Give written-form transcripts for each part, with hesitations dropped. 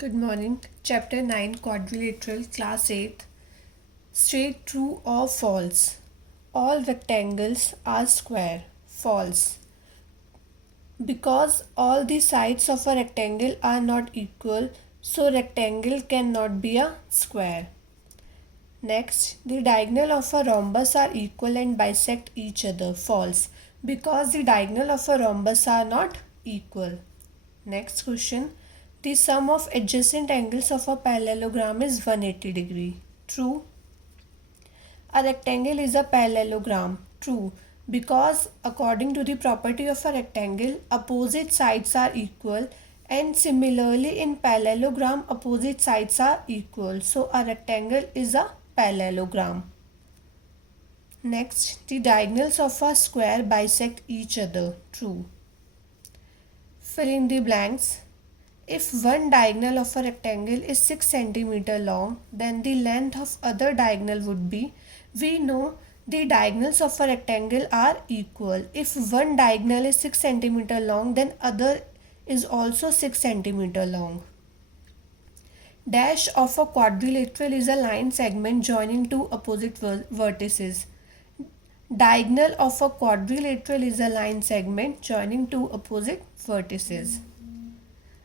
Good morning. Chapter 9 Quadrilateral Class 8 Straight true or false? All rectangles are square. False. Because all the sides of a rectangle are not equal, so rectangle cannot be a square. Next, the diagonal of a rhombus are equal and bisect each other. False. Because the diagonal of a rhombus are not equal. Next question. The sum of adjacent angles of a parallelogram is 180 degree. True. A rectangle is a parallelogram. True. Because according to the property of a rectangle, opposite sides are equal, and similarly in parallelogram, opposite sides are equal. So a rectangle is a parallelogram. Next, the diagonals of a square bisect each other. True. Fill in the blanks. If one diagonal of a rectangle is 6 cm long, then the length of other diagonal would be, we know the diagonals of a rectangle are equal. If one diagonal is 6 cm long, then other is also 6 cm long. Dash of a quadrilateral is a line segment joining two opposite vertices. Diagonal of a quadrilateral is a line segment joining two opposite vertices.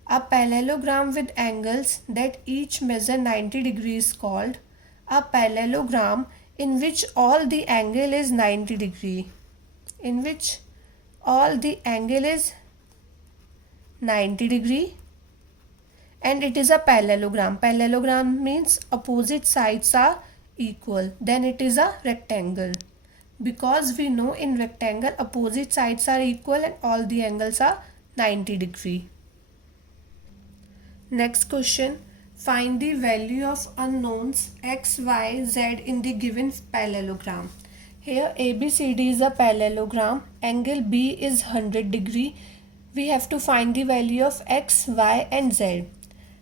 A parallelogram with angles that each measure 90 degrees is called a parallelogram in which all the angle is 90 degree. In which all the angle is 90 degree and it is a parallelogram. Parallelogram means opposite sides are equal. Then it is a rectangle. Because we know in rectangle opposite sides are equal and all the angles are 90 degree. Next question. Find the value of unknowns x, y, z in the given parallelogram. Here ABCD is a parallelogram. Angle B is 100 degree. We have to find the value of x, y and z.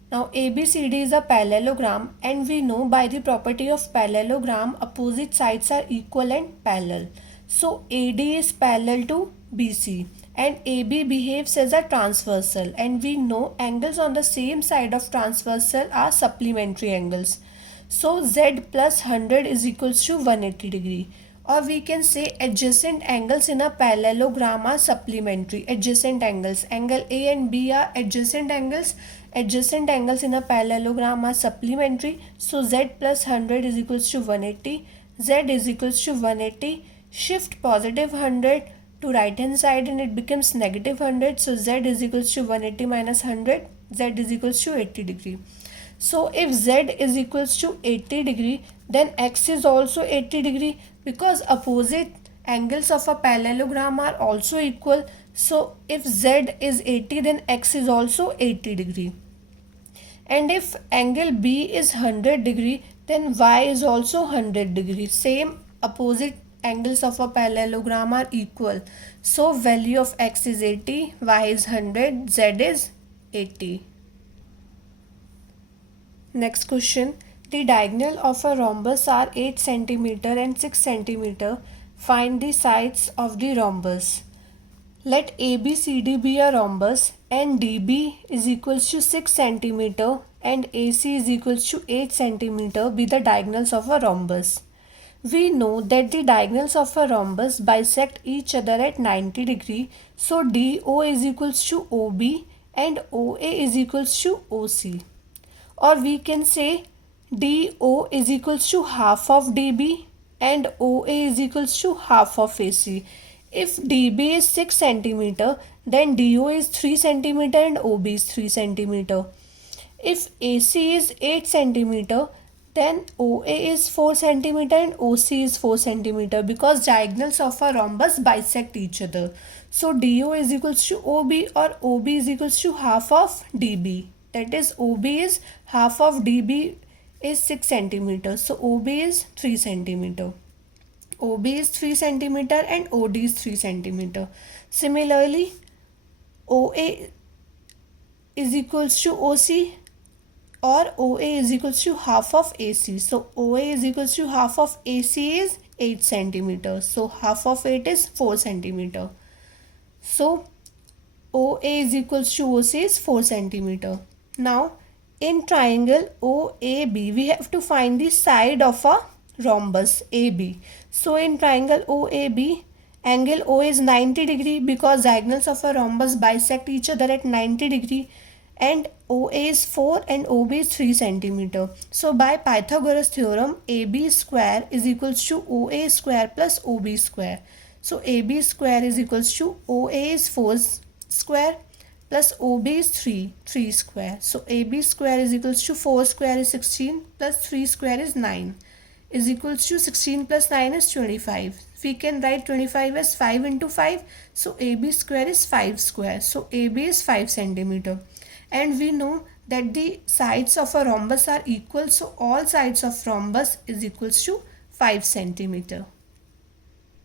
Now ABCD is a parallelogram and we know by the property of parallelogram opposite sides are equal and parallel. So AD is parallel to BC and AB behaves as a transversal, and we know angles on the same side of transversal are supplementary angles. So Z plus 100 is equals to 180 degree, or we can say adjacent angles in a parallelogram are supplementary. Adjacent angles, angle A and B are adjacent angles. Adjacent angles in a parallelogram are supplementary. So Z plus 100 is equals to 180. Z is equals to 180. Shift positive 100 to right hand side and it becomes negative 100. So Z is equals to 180 minus 100. Z is equals to 80 degree. So if Z is equals to 80 degree, then X is also 80 degree, because opposite angles of a parallelogram are also equal. So if Z is 80, then X is also 80 degree. And if angle B is 100 degree, then Y is also 100 degree. Same opposite angles of a parallelogram are equal. So value of X is 80, Y is 100, Z is 80. Next question. The diagonal of a rhombus are 8 cm and 6 cm. Find the sides of the rhombus. Let ABCD be a rhombus and DB is equals to 6 cm and AC is equals to 8 cm be the diagonals of a rhombus. We know that the diagonals of a rhombus bisect each other at 90 degree. So DO is equals to OB and OA is equals to OC. Or we can say DO is equals to half of DB and OA is equals to half of AC. If DB is 6 cm, then DO is 3 cm and OB is 3 cm. If AC is 8 cm, then OA is 4 cm and OC is 4 cm, because diagonals of a rhombus bisect each other. So DO is equals to OB, or OB is equals to half of DB. That is, OB is half of DB is 6 cm. So OB is 3 cm. OB is 3 cm and OD is 3 cm. Similarly, OA is equals to OC, or OA is equals to half of AC. So OA is equals to half of AC is 8 cm. So half of 8 is 4 cm. So OA is equals to OC is 4 cm. Now In triangle OAB, we have to find the side of a rhombus AB. So in triangle OAB, angle O is 90 degree because diagonals of a rhombus bisect each other at 90 degree, and OA is 4 and OB is 3 centimeter. So by Pythagoras theorem, AB square is equals to OA square plus OB square. So AB square is equals to OA is 4 square plus OB is 3 square. So AB square is equals to 4 square is 16 plus 3 square is 9 is equals to 16 plus 9 is 25. We can write 25 as 5 into 5. So AB square is 5 square. So AB is 5 centimeter. And we know that the sides of a rhombus are equal. So all sides of rhombus is equals to 5 centimeter.